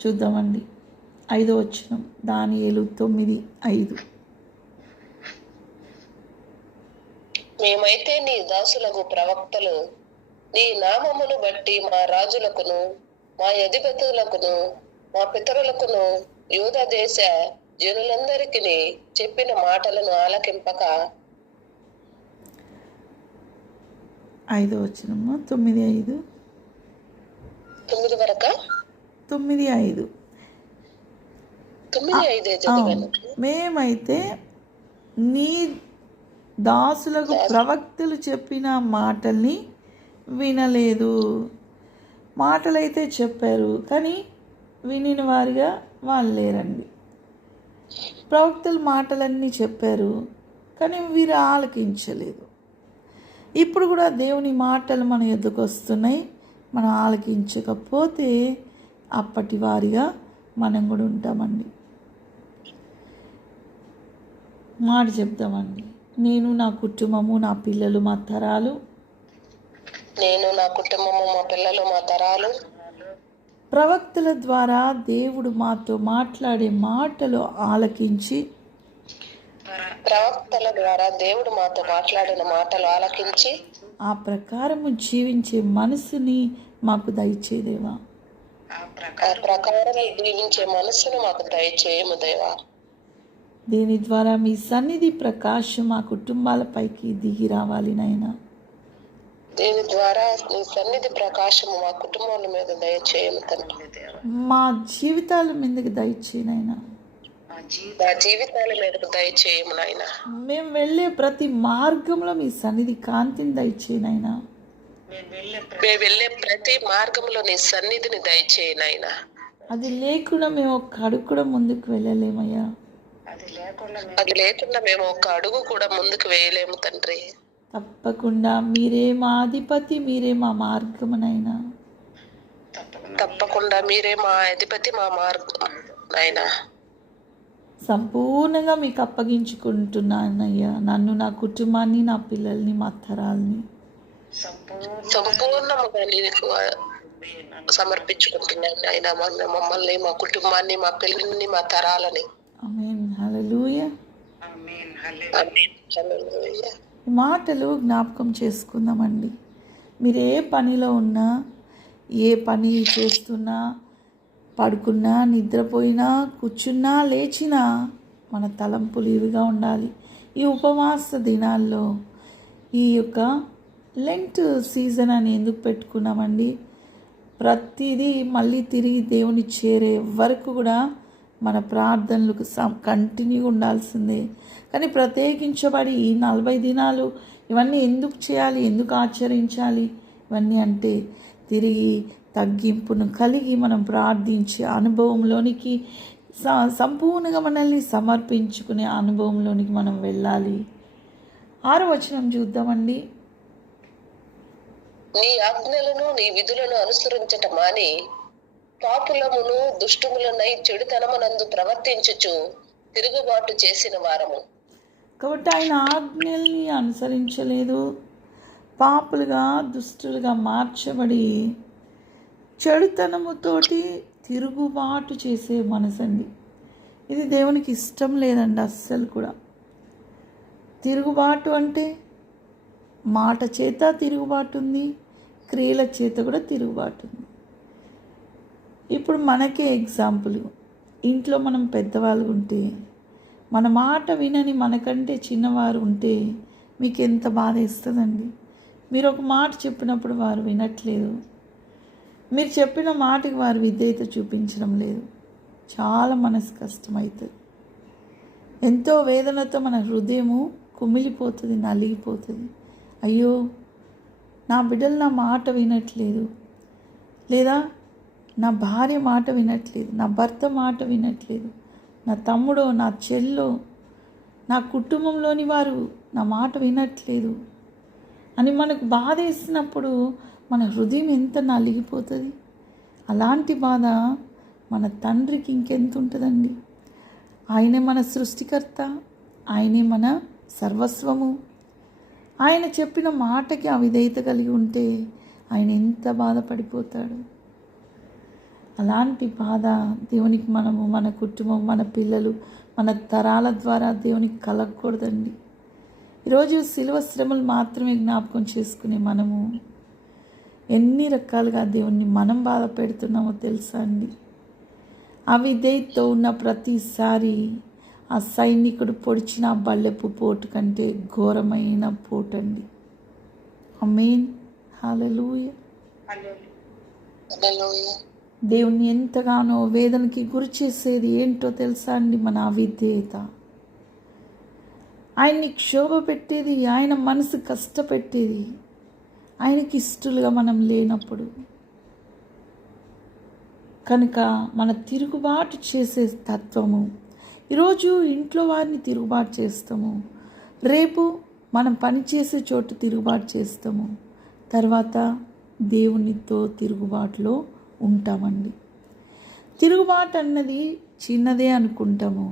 చూద్దామండి 5వ వచనం, దానియేలు 9:5. మేమైతే నీ దాసులకు ప్రవక్తలు నీ నామమును బట్టి మా రాజులకును మా అధిపతులకును మా పితరులకును యూదా దేశ జనులందరికీ చెప్పిన మాటలను ఆలకింపక. 5వ వచనము 9:5. 9 వరకా? 9:5. 9:5 చదివాను. మేమైతే నీ దాసులకు ప్రవక్తలు చెప్పిన మాటల్ని వినలేదు. మాటలైతే చెప్పారు, కానీ వినిన వారిగా వాళ్ళు లేరండి. ప్రవక్తలు మాటలన్నీ చెప్పారు, కానీ వీరు ఆలకించలేదు. ఇప్పుడు కూడా దేవుని మాటలు మన ఎద్దుకు వస్తున్నాయి. మనం ఆలకించకపోతే అప్పటి వారిగా మనం కూడా ఉంటామండి. మాట చెప్తామండి. నేను, నా కుటుంబము, నా పిల్లలు, మా తరాలు, నేను, నా కుటుంబము, మా పిల్లలు, మా తరాలు ప్రవక్తల ద్వారా దేవుడు మాతో మాట్లాడే మాటలు ఆలకించి ప్రవక్తల ద్వారా దేవుడు మాతో మాట్లాడిన మాటలు ఆలకించి ఆ ప్రకారము జీవించే మనసుని మాకు దయచేదేవా. ఆ ప్రకారం జీవించే మనసును మాకు దయచేయము దేవా. దీని ద్వారా మీ సన్నిధి ప్రకాశం మా కుటుంబాలపైకి దిగి రావాలి నాయనా. దీని ద్వారా నీ సన్నిధి ప్రకాశము మా కుటుంబాల మీద దయచేయము తండ్రి. మా జీవితాల మీదకి దయచేయనైనా. మా జీవితాల మీదకు దయచేయము నాయన. మేము వెళ్ళే ప్రతి మార్గంలో మీ సన్నిధి కాంతిని దయచేయనైనా. మేము వెళ్ళే ప్రతి మార్గంలో నీ సన్నిధిని దయచేయనైనా. అది లేకుండా మేము ఒక్క అడుగు కూడా ముందుకు వెళ్ళలేమయ్యా. అది లేకుండా మేము ఒక అడుగు కూడా ముందుకు వేయలేము తండ్రి. తప్పకుండా మీరే మా అధిపతి, మీరే మా మార్గమునైనా. తప్పకుండా మీరే మా అధిపతి, మా మార్గం నాయనా. సంపూర్ణంగా మీకు అప్పగించుకుంటున్నానయ్యా. నన్ను, నా కుటుంబాన్ని, నా పిల్లల్ని, మా తరాల్ని సంపూర్ణముగా నీకు సమర్పించుకుంటున్నాను నాయనా. మమ్మల్ని, మా కుటుంబాన్ని, మా పిల్లల్ని, మా తరాలని. ఆమేన్, హల్లెలూయా. ఆమేన్, హల్లెలూయా. ఈ మాటలు జ్ఞాపకం చేసుకుందామండి. మీరు ఏ పనిలో ఉన్నా, ఏ పని చేస్తున్నా, పడుకున్నా, నిద్రపోయినా, కూర్చున్నా, లేచినా మన తలంపులు ఇవిగా ఉండాలి. ఈ ఉపవాస దినాల్లో ఈ యొక్క లెంట్ సీజన్ అని ఎందుకు పెట్టుకున్నామండి? ప్రతిదీ మళ్ళీ తిరిగి దేవుని చేరే వరకు కూడా మన ప్రార్థనలకు కంటిన్యూ ఉండాల్సిందే. కానీ ప్రత్యేకించబడి ఈ 40 దినాలు ఇవన్నీ ఎందుకు చేయాలి, ఎందుకు ఆచరించాలి ఇవన్నీ అంటే తిరిగి తగ్గింపును కలిగి మనం ప్రార్థించే అనుభవంలోనికి సంపూర్ణంగా మనల్ని సమర్పించుకునే అనుభవంలోనికి మనం వెళ్ళాలి. 6వ వచనం చూద్దామండి. నీ ఆజ్ఞలను నీ విధులను అనుసరించట మాని పాపులమును దుష్టుములనై చెడుతనమునందు ప్రవర్తించుచు తిరుగుబాటు చేసిన వారము. కాబట్టి ఆయన ఆజ్ఞల్ని అనుసరించలేదు, పాపులుగా దుష్టులుగా మార్చబడి చెడుతనముతోటి తిరుగుబాటు చేసే మనసండి. ఇది దేవునికి ఇష్టం లేదండి అస్సలు కూడా. తిరుగుబాటు అంటే మాట చేత తిరుగుబాటు ఉంది, క్రియల చేత కూడా తిరుగుబాటు ఉంది. ఇప్పుడు మనకే ఎగ్జాంపుల్, ఇంట్లో మనం పెద్దవాళ్ళు ఉంటే, మన మాట వినని మనకంటే చిన్నవారు ఉంటే మీకు ఎంత బాధ వేస్తుందండి. మీరు ఒక మాట చెప్పినప్పుడు వారు వినట్లేదు, మీరు చెప్పిన మాటకి వారు విధేయత చూపించడం లేదు, చాలా మనసు కష్టమవుతుంది. ఎంతో వేదనతో మన హృదయము కుమిలిపోతుంది, నలిగిపోతుంది. అయ్యో, నా బిడ్డలు నా మాట వినట్లేదు, లేదా నా భార్య మాట వినట్లేదు, నా భర్త మాట వినట్లేదు, నా తమ్ముడో నా చెల్లో నా కుటుంబంలోని వారు నా మాట వినట్లేదు అని మనకు బాధ వేసినప్పుడు మన హృదయం ఎంత నలిగిపోతుంది. అలాంటి బాధ మన తండ్రికి ఇంకెంత ఉంటుందండి. ఆయనే మన సృష్టికర్త, ఆయనే మన సర్వస్వము. ఆయన చెప్పిన మాటకి అవిధేయత కలిగి ఉంటే ఆయన ఎంత బాధపడిపోతాడు. అలాంటి బాధ దేవునికి మనము, మన కుటుంబం, మన పిల్లలు, మన తరాల ద్వారా దేవునికి కలగకూడదండి. ఈరోజు శిలువ శ్రమలు మాత్రమే జ్ఞాపకం చేసుకునే మనము ఎన్ని రకాలుగా దేవుణ్ణి మనం బాధ పెడుతున్నామో తెలుసా అండి. అవిధేయతతో ఉన్న ప్రతిసారి ఆ సైనికుడు పొడిచిన బల్లెపు పోటు కంటే ఘోరమైన పోటండి. ఆమేన్, హల్లెలూయా. దేవుణ్ణి ఎంతగానో వేదనకి గురి చేసేది ఏంటో తెలుసా అండి, మన అవిధేయత. ఆయన్ని క్షోభ పెట్టేది, ఆయన మనసు కష్టపెట్టేది ఆయనకి ఇష్టలుగా మనం లేనప్పుడు. కనుక మన తిరుగుబాటు చేసే తత్వము, ఈరోజు ఇంట్లో వారిని తిరుగుబాటు చేస్తాము, రేపు మనం పనిచేసే చోటు తిరుగుబాటు చేస్తాము, తర్వాత దేవునితో తిరుగుబాటులో ఉంటామండి. తిరుగుబాటు అన్నది చిన్నదే అనుకుంటాము,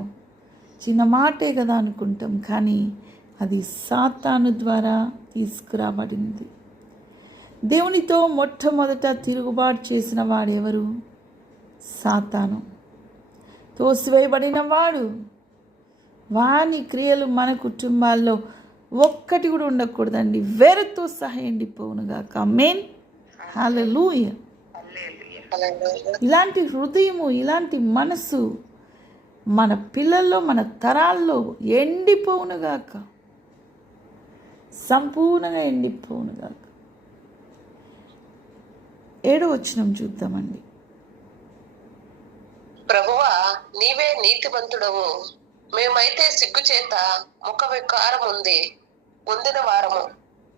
చిన్న మాటే కదా అనుకుంటాం, కానీ అది సాతాను ద్వారా తీసుకురాబడింది. దేవునితో మొట్టమొదట తిరుగుబాటు చేసిన వాడెవరు? సాతాను. తోసివేయబడిన వాడు. వాని క్రియలు మన కుటుంబాల్లో ఒక్కటి కూడా ఉండకూడదండి, వేరుతో సహా ఎండిపోవునుగాక. ఆమేన్, హల్లెలూయా. ఇలాంటి హృదయము, ఇలాంటి మనసు మన పిల్లల్లో, మన తరాల్లో ఎండిపోవునుగాక, సంపూర్ణంగా ఎండిపోవునుగాక. 7వ వచనం చూద్దామండి. ప్రభువా, నీవే నీతిమంతుడవు, మేమైతే సిగ్గుచేత ముఖ వికారం పొందిన వారము.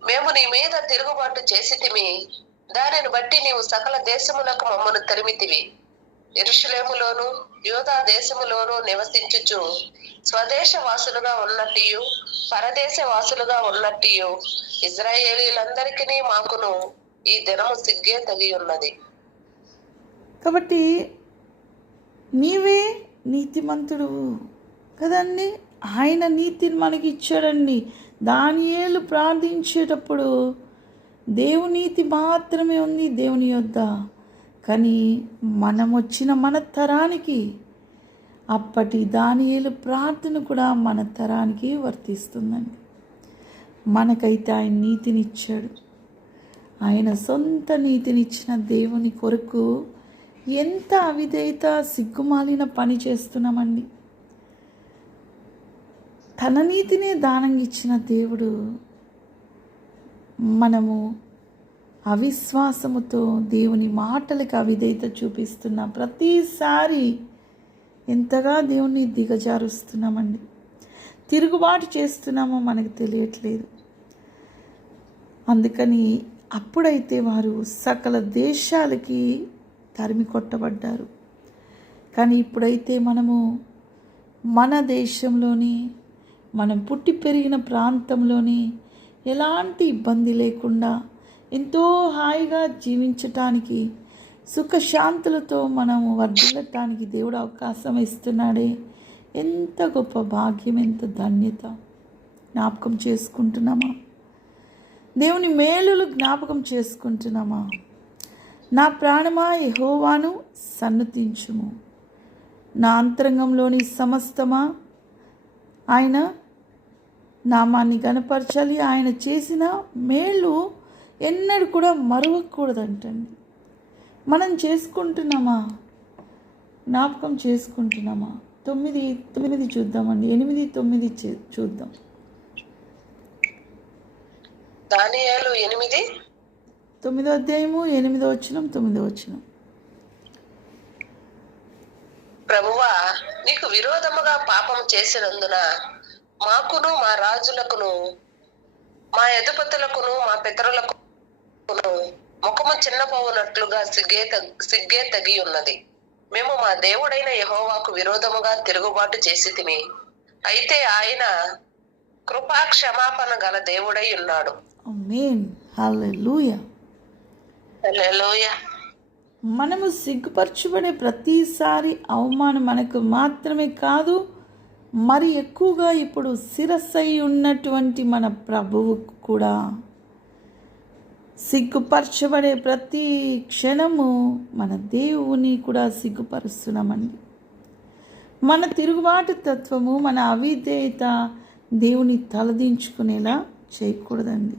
మేము నీ మీద తిరుగుబాటు చేసితిమి, దానిని బట్టి నీవు సకల దేశములకు మమ్మను తరిమితివి. యెరూషలేములోను యూదా దేశములోను నివసించుచు స్వదేశ వాసులుగా ఉన్నట్టు పరదేశ వాసులుగా ఉన్నట్టు ఇశ్రాయేలీయులందరికీ మాకును ఈ దినము సిగ్గే తగి ఉన్నది. కాబట్టి నీవే నీతిమంతుడు కదండి, ఆయన నీతిని మనకి ఇచ్చాడండి. దానియేలు ప్రార్థించేటప్పుడు దేవుని నీతి మాత్రమే ఉంది దేవుని యొద్ద. కానీ మనం వచ్చిన మన తరానికి అప్పటి దానియేలు ప్రార్థన కూడా మన తరానికి వర్తిస్తుందండి. మనకైతే ఆయన నీతినిచ్చాడు. ఆయన సొంత నీతినిచ్చిన దేవుని కొరకు ఎంత అవిధేయత, సిగ్గుమాలిన పని చేస్తున్నామండి. తన నీతినే దానంగా ఇచ్చిన దేవుడు మనము అవిశ్వాసముతో దేవుని మాటలకు అవిధేయత చూపిస్తున్న ప్రతిసారి ఎంతగా దేవుణ్ణి దిగజారుస్తున్నామండి, తిరుగుబాటు చేస్తున్నామో మనకు తెలియట్లేదు. అందుకని అప్పుడైతే వారు సకల దేశాలకి తరిమి కొట్టబడ్డారు. కానీ ఇప్పుడైతే మనము మన దేశంలోని, మనం పుట్టి పెరిగిన ప్రాంతంలోని ఎలాంటి ఇబ్బంది లేకుండా ఎంతో హాయిగా జీవించటానికి, సుఖశాంతులతో మనము వర్ధిల్లటానికి దేవుడు అవకాశం ఇస్తున్నాడే. ఎంత గొప్ప భాగ్యం, ఎంత ధన్యత. జ్ఞాపకం చేసుకుంటున్నామా? దేవుని మేలులు జ్ఞాపకం చేసుకుంటున్నామా? నా ప్రాణమా యెహోవాను సన్నుతించుము, నా అంతరంగంలోని సమస్తమా ఆయన నామాన్ని గణపరచాలి. ఆయన చేసిన మేలు ఎన్నడూ కూడా మరవకూడదంటండి. మనం చేసుకుంటున్నామా? జ్ఞాపకం చేసుకుంటున్నామా? 9 చూద్దామండి. 8, 9 చూద్దాం. దానియేలు 8 9వ అధ్యాయము 8వ వచనం 9వ వచనం. ప్రభువా, నీకు విరోధముగా పాపం చేసినందున మాకును, మా రాజులకును, మా అధిపతులకును, మా పితరులకును ముఖము చిన్నపోవునట్లుగా సిగ్గే తగి ఉన్నది. మేము మా దేవుడైన యెహోవాకు విరోధముగా తిరుగుబాటు చేసితిమి. అయితే ఆయన కృపా క్షమాపణ గల దేవుడై ఉన్నాడు. ఆమేన్. హల్లెలూయా. హల్లెలూయా. మనము సిగ్గుపరచబడే ప్రతిసారి అవమానం మనకు మాత్రమే కాదు, మరి ఎక్కువగా ఇప్పుడు శిరస్సై ఉన్నటువంటి మన ప్రభువుకు కూడా సిగ్గుపరచబడే ప్రతి క్షణము మన దేవుని కూడా సిగ్గుపరుస్తున్నామండి. మన తిరుగుబాటు తత్వము, మన అవిధేయత దేవుని తలదించుకునేలా చేయకూడదండి.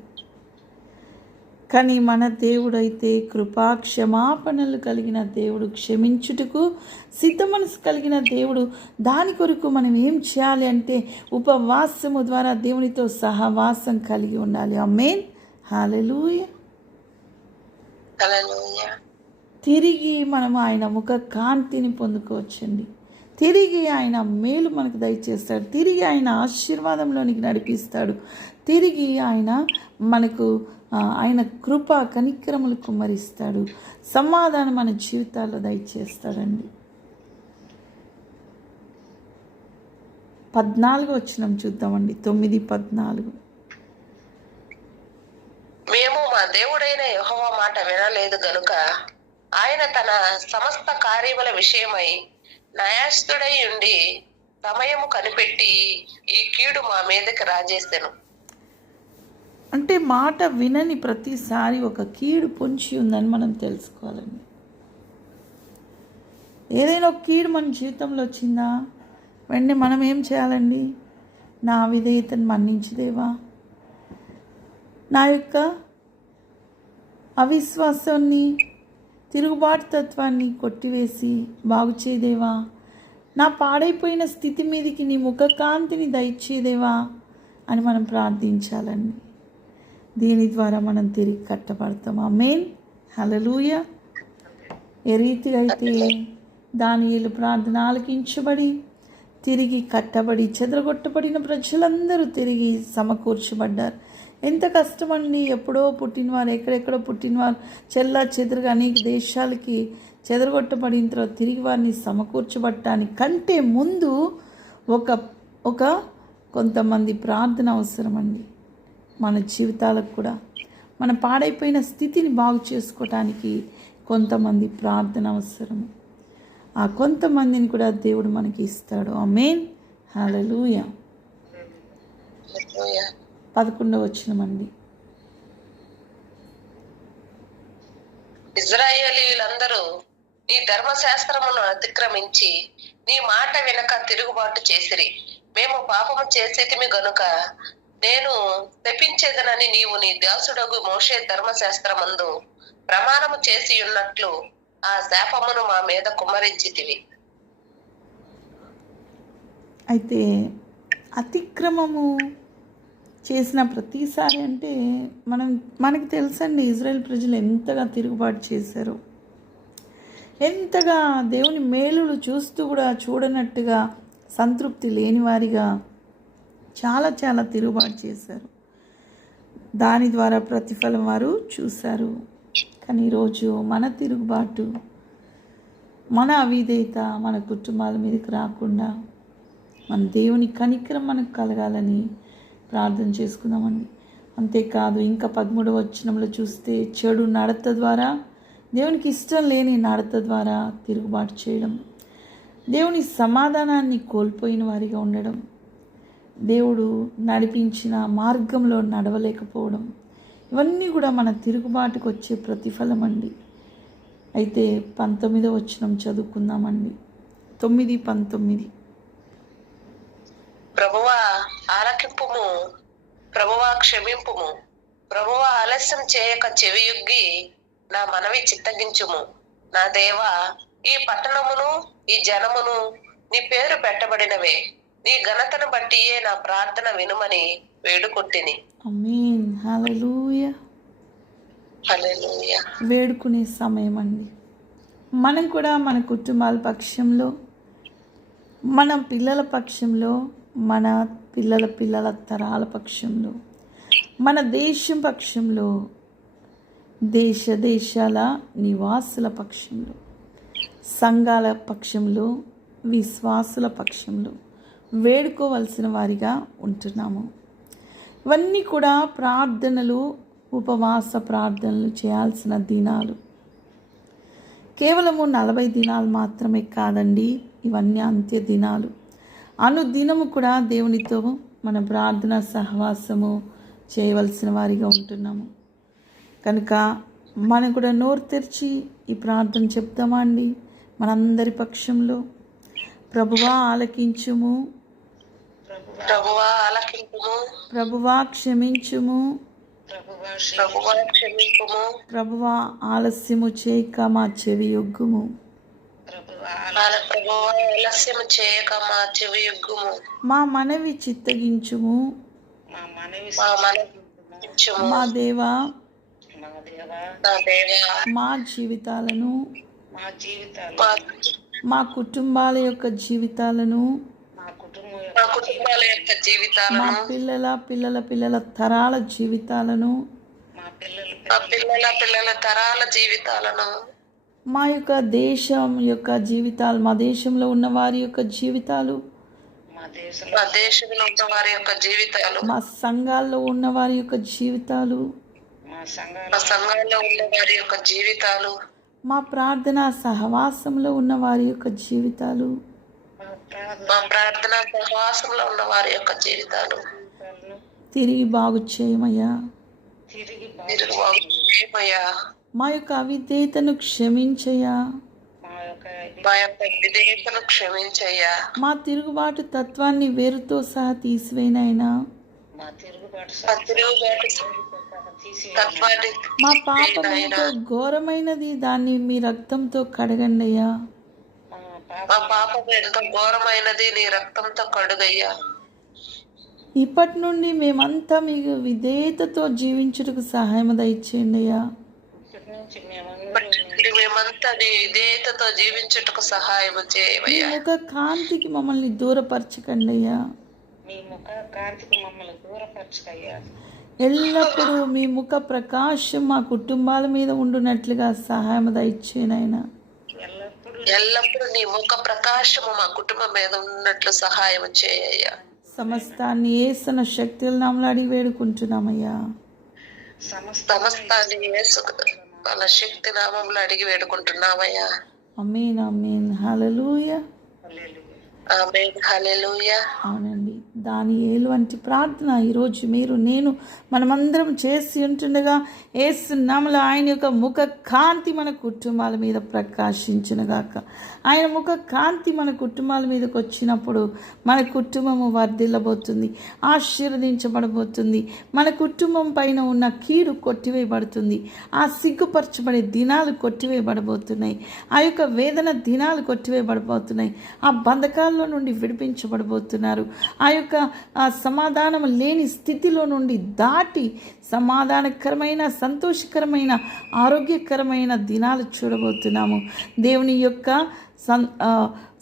కానీ మన దేవుడైతే కృపా క్షమాపణలు కలిగిన దేవుడు, క్షమించుటకు సిద్ధ మనసు కలిగిన దేవుడు. దాని కొరకు మనం ఏం చేయాలి అంటే ఉపవాసము ద్వారా దేవునితో సహవాసం కలిగి ఉండాలి. ఆమేన్. హల్లెలూయా. హల్లెలూయా. తిరిగి మనం ఆయన ముఖ కాంతిని పొందుకోవచ్చండి. తిరిగి ఆయన మేలు మనకు దయచేస్తాడు. తిరిగి ఆయన ఆశీర్వాదంలోనికి నడిపిస్తాడు. తిరిగి ఆయన మనకు ఆయన కృప కనికరములు కుమ్మరిస్తాడు. సమాధానం మన జీవితాల్లో దయచేస్తాడండి. 14వ వచనం చూద్దామండి. 9:14. మేము మా దేవుడైన యెహోవా మాట వినలేదు గనుక ఆయన తన సమస్త కార్యముల విషయమై న్యాయస్థుడై ఉండి సమయము కనిపెట్టి ఈ కీడు మా మీదకి రాజేసెను. అంటే మాట వినని ప్రతిసారి ఒక కీడు పొంచి ఉందని మనం తెలుసుకోవాలండి. ఏదైనా ఒక కీడు మన జీవితంలో వచ్చిందా, వెంటనే మనం ఏం చేయాలండి? నా విధేయతను మన్నించుదేవా, నా యొక్క అవిశ్వాసాన్ని, తిరుగుబాటు తత్వాన్ని కొట్టివేసి బాగు చేయదేవా, నా పాడైపోయిన స్థితి మీదకి నీ ముఖకాంతిని దయచేదేవా అని మనం ప్రార్థించాలండి. దీని ద్వారా మనం తిరిగి కట్టబడతాం. ఆమేన్. హల్లెలూయా. ఏ రీతిగా అయితే దానియేలు ప్రార్థన ఆలకించబడి తిరిగి కట్టబడి చెదరగొట్టబడిన ప్రజలందరూ తిరిగి సమకూర్చబడ్డారు. ఎంత కష్టమండి. ఎప్పుడో పుట్టినవారు, ఎక్కడెక్కడో పుట్టినవారు చెల్లా చెదురుగా అనేక దేశాలకి చెదరగొట్టబడిన తర్వాత తిరిగి వారిని సమకూర్చబడటానికి కంటే ముందు ఒక కొంతమంది ప్రార్థన అవసరమండి. మన జీవితాలకు కూడా మన పాడైపోయిన స్థితిని బాగు చేసుకోవటానికి కొంతమంది ప్రార్థన అవసరం. ఆ కొంతమందిని కూడా దేవుడు మనకి ఇస్తాడు. ఆమేన్. హల్లెలూయా. 11వ వచనమండి. ఇశ్రాయేలీయులందరూ నీ ధర్మశాస్త్రమును అతిక్రమించి నీ మాట వినక తిరుగుబాటు చేసిరి. మేము పాపము చేసేతిమి గనుక నేను శపించేదనని నీవు నీ దాసుడగు మోషే ధర్మశాస్త్రమందు ప్రమాణము చేసి ఉన్నట్లు ఆ శాపమును మా మీద కుమ్మరించితివి. అయితే అతిక్రమము చేసిన ప్రతిసారి అంటే మనకి తెలుసండి, ఇజ్రాయెల్ ప్రజలు ఎంతగా తిరుగుబాటు చేశారో, ఎంతగా దేవుని మేలులు చూస్తూ కూడా చూడనట్టుగా సంతృప్తి లేని వారిగా చాలా చాలా తిరుగుబాటు చేశారు. దాని ద్వారా ప్రతిఫలం వారు చూశారు. కానీ ఈరోజు మన తిరుగుబాటు మన అవిధేయత మన కుటుంబాల మీదకి రాకుండా మన దేవుని కనికరం మనకు కలగాలని ప్రార్థన చేసుకుందామండి. అంతేకాదు ఇంకా 13వ వచనంలో చూస్తే చెడు నడత ద్వారా, దేవునికి ఇష్టం లేని నడత ద్వారా తిరుగుబాటు చేయడం, దేవుని సమాధానాన్ని కోల్పోయిన వారిగా ఉండడం, దేవుడు నడిపించిన మార్గంలో నడవలేకపోవడం, ఇవన్నీ కూడా మన తిరుగుబాటుకు వచ్చే ప్రతిఫలం అండి. అయితే 19వ వచనం చదువుకుందామండి. 9:19. ప్రభువా ఆలకింపుము, ప్రభువా క్షమింపుము, ప్రభువా ఆలస్యం చేయక చెవియొగ్గి నా మనవి చిత్తగించుము. నా దేవా, ఈ పట్టణమును ఈ జనమును నీ పేరు పెట్టబడినవే, నీ ఘనతను బట్టియే నా ప్రార్థన వినుమని వేడుకొట్టిని. ఆమేన్. హల్లెలూయా. హల్లెలూయా. వేడుకునే సమయం అండి. మనం కూడా మన కుటుంబాల పక్షంలో, మన పిల్లల పక్షంలో, మన పిల్లల పిల్లల తరాల పక్షంలో, మన దేశం పక్షంలో, దేశాల నివాసుల పక్షంలో, సంఘాల పక్షంలో, విశ్వాసుల పక్షంలో వేడుకోవలసిన వారిగా ఉంటున్నాము. ఇవన్నీ కూడా ప్రార్థనలు, ఉపవాస ప్రార్థనలు చేయాల్సిన దినాలు. కేవలము 40 దినాలు మాత్రమే కాదండి, ఇవన్నీ అంత్య దినాలు. అనుదినము కూడా దేవునితో మన ప్రార్థన సహవాసము చేయవలసిన వారిగా ఉంటున్నాము. కనుక మనం కూడా నోరు తెరిచి ఈ ప్రార్థన చెప్తామా అండి? మనందరి పక్షంలో, ప్రభువా ఆలకించుము, ప్రభువా ఆలకింపుము, ప్రభువా క్షమించుము, ప్రభువా క్షమింపుము, ప్రభువా ఆలస్యము చేయక మా చెవి యొగ్గుము, ప్రభువా ఆలస్యము చేయక మా చెవి యొగ్గుము, మా మనవి చిత్తగించుము, మా మనవి చిత్తగించుము. మా దేవా, నా దేవా, మా జీవితాలను, మా మా కుటుంబాల యొక్క జీవితాలను, మా కుటుంబాల యొక్క మా జీవితాలను, పిల్లల తరాల జీవితాలను, మా పిల్లల తరాల జీవితాలను, మా యొక్క దేశం యొక్క జీవితాలు, మా దేశంలో ఉన్న వారి యొక్క జీవితాలు, మా దేశంలో ఉన్న వారి యొక్క జీవితాలు, మా సంఘాల్లో ఉన్న వారి యొక్క జీవితాలు, మా సంఘాల్లో ఉన్న వారి యొక్క జీవితాలు, మా ప్రార్థనా సహవాసంలో ఉన్న వారి యొక్క జీవితాలు, మా ప్రార్థన సహవాసంలో ఉన్న వారి యొక్క జీవితాలు తిరిగి బాగు చేయమయ్యా. తిరుగుబాటుమయ్యా. మా యొక్క అవిధేయతను క్షమించయ్యా. మా యొక్క విధేయతను క్షమించయ్యా. మా తిరుగుబాటు తత్వాన్ని వేరుతో సహా తీసివేనైనా, మా తిరుగుబాటు తత్వాన్ని మా పాపం ఎంతో ఘోరమైనది, దాన్ని మీ రక్తంతో కడగండి అయ్యా. మా పాపం ఎంతో ఘోరమైనది, నీ రక్తంతో కడుగయ్యా. ఇప్పటి నుండి మేమంతా మీకు విధేయతతో జీవించుటకు సహాయం దయచేయండి అయ్యా. మేమంతా నీ విధేయతతో జీవించుటకు సహాయం మీ చేయవయ్యా. ముఖ కాంతికి మమ్మల్ని దూరపరచకండి అయ్యా. ఎల్లప్పుడూ మీ ముఖ ప్రకాశం మా కుటుంబాల మీద ఉండునట్లుగా సహాయం దయచేయనైనా. ఎల్లప్పుడూ నీ ముఖ ప్రకాశము మా కుటుంబం మీద ఉన్నట్లు సహాయం చేయయ్యా. సమస్తాన్ని యేసు శక్తుల నామములో అడిగి వేడుకుంటున్నామయ్యా. సమస్తాన్ని యేసు వాళ్ళ శక్తి నామంలో అడిగి వేడుకుంటున్నామయ్యా. ఆమేన్. ఆమేన్. హల్లెలూయా. ఆమేన్. హల్లెలూయా. అవునండి, దానియేలు వంటి ప్రార్థన ఈరోజు మీరు, నేను, మనమందరం చేసి ఉంటుండగా యేసు నామములో ఆయన యొక్క ముఖ కాంతి మన కుటుంబాల మీద ప్రకాశించునుగాక. ఆయన ముఖ కాంతి మన కుటుంబాల మీదకి వచ్చినప్పుడు మన కుటుంబము వర్ధిల్లబోతుంది, ఆశీర్వదించబడబోతుంది. మన కుటుంబం పైన ఉన్న కీడు కొట్టివేయబడుతుంది. ఆ సిగ్గుపరచబడే దినాలు కొట్టివేయబడబోతున్నాయి. ఆ యొక్క వేదన దినాలు కొట్టివేయబడబోతున్నాయి. ఆ బంధకాల్లో నుండి విడిపించబడబోతున్నారు. ఆ యొక్క సమాధానం లేని స్థితిలో నుండి దాటి సమాధానకరమైన, సంతోషకరమైన, ఆరోగ్యకరమైన దినాలు చూడబోతున్నాము. దేవుని యొక్క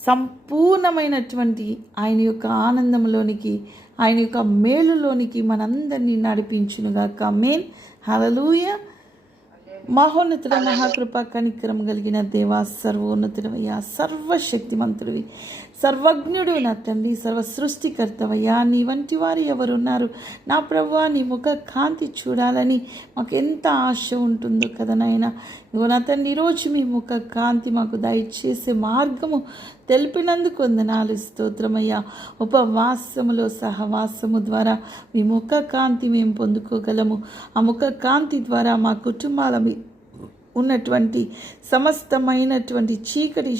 సంపూర్ణమైనటువంటి ఆయన యొక్క ఆనందంలోనికి, ఆయన యొక్క మేలులోనికి మనందరినీ నడిపించునుగాక. ఆమేన్. హల్లెలూయా. మహోన్నతుడ, మహాకృప కనికరం కలిగిన దేవా, సర్వోన్నతుడవయ్యా, సర్వశక్తిమంతుడివి, సర్వజ్ఞుడు నా తండ్రి, సర్వ సృష్టికర్తవయ్యా. నీ వంటి వారు ఎవరున్నారు నా ప్రభువా? నీ ముఖ కాంతి చూడాలని మాకు ఎంత ఆశ ఉంటుందో కదా నాయన. ఇదిగో నా తండ్రి, ఈరోజు మీ ముఖ కాంతి మాకు దయచేసే మార్గము తెలిపినందుకు వందనాలు, స్తోత్రమయ్యా. ఉపవాసములో సహవాసము ద్వారా మీ ముఖ కాంతి మేము పొందుకోగలము. ఆ ముఖ కాంతి ద్వారా మా కుటుంబాల ఉన్నటువంటి సమస్తమైనటువంటి చీకటి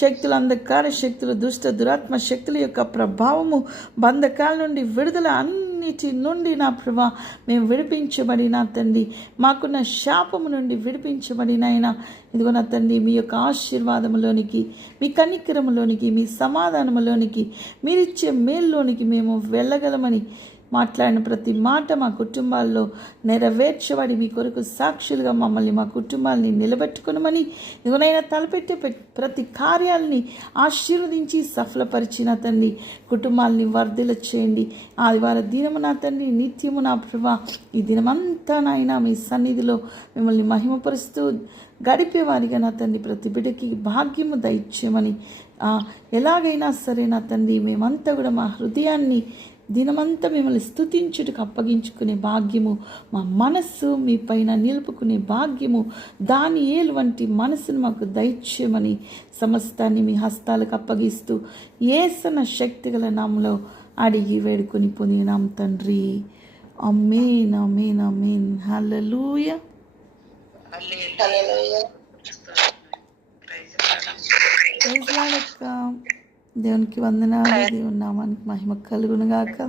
శక్తులు, అంధకార శక్తులు, దుష్ట దురాత్మ శక్తుల యొక్క ప్రభావము, బంధకాల నుండి విడుదల అన్నిటి నుండి నా ప్రభా మేము విడిపించబడిన తండ్రి, మాకున్న శాపము నుండి విడిపించబడినైనా ఇదిగో నా తండ్రి, మీ యొక్క ఆశీర్వాదములోనికి, మీ కనికరములోనికి, మీ సమాధానములోనికి, మీరిచ్చే మేల్లోనికి మేము వెళ్ళగలమని మాట్లాడిన ప్రతి మాట మా కుటుంబాల్లో నెరవేర్చబడి మీ కొరకు సాక్షులుగా మమ్మల్ని, మా కుటుంబాలని నిలబెట్టుకునమని ఇదిగోనైనా తలపెట్టే ప్రతి కార్యాలని ఆశీర్వదించి సఫలపరిచిన తండ్రి, కుటుంబాలని వర్ధిల చేయండి. ఆదివార దినము నా తండ్రి, నిత్యము నా ప్రభా ఈ దినమంతా నాయన మీ సన్నిధిలో మిమ్మల్ని మహిమపరుస్తూ గడిపేవారిగా నా తండ్రి ప్రతి బిడ్డకి భాగ్యము దయచేయమని, ఎలాగైనా సరే నా తండ్రి మేమంతా కూడా మా హృదయాన్ని దినమంతా మిమ్మల్ని స్తుతించుటకు అప్పగించుకునే భాగ్యము, మా మనస్సు మీ పైన నిలుపుకునే భాగ్యము, దానియేలు వంటి మనసును మాకు దయచేయమని సమస్తాన్ని మీ హస్తాలకు అప్పగిస్తూ యేసన్న శక్తిగల నామములో అడిగి వేడుకొని పొందినాం తండ్రి. ఆమేన్, ఆమేన్, ఆమేన్. హల్లెలూయా. ప్రైజ్ లార్డ్ అక్క. దేవునికి వందనాలు. దేవుని నామానికి మహిమ కలుగునుగాక.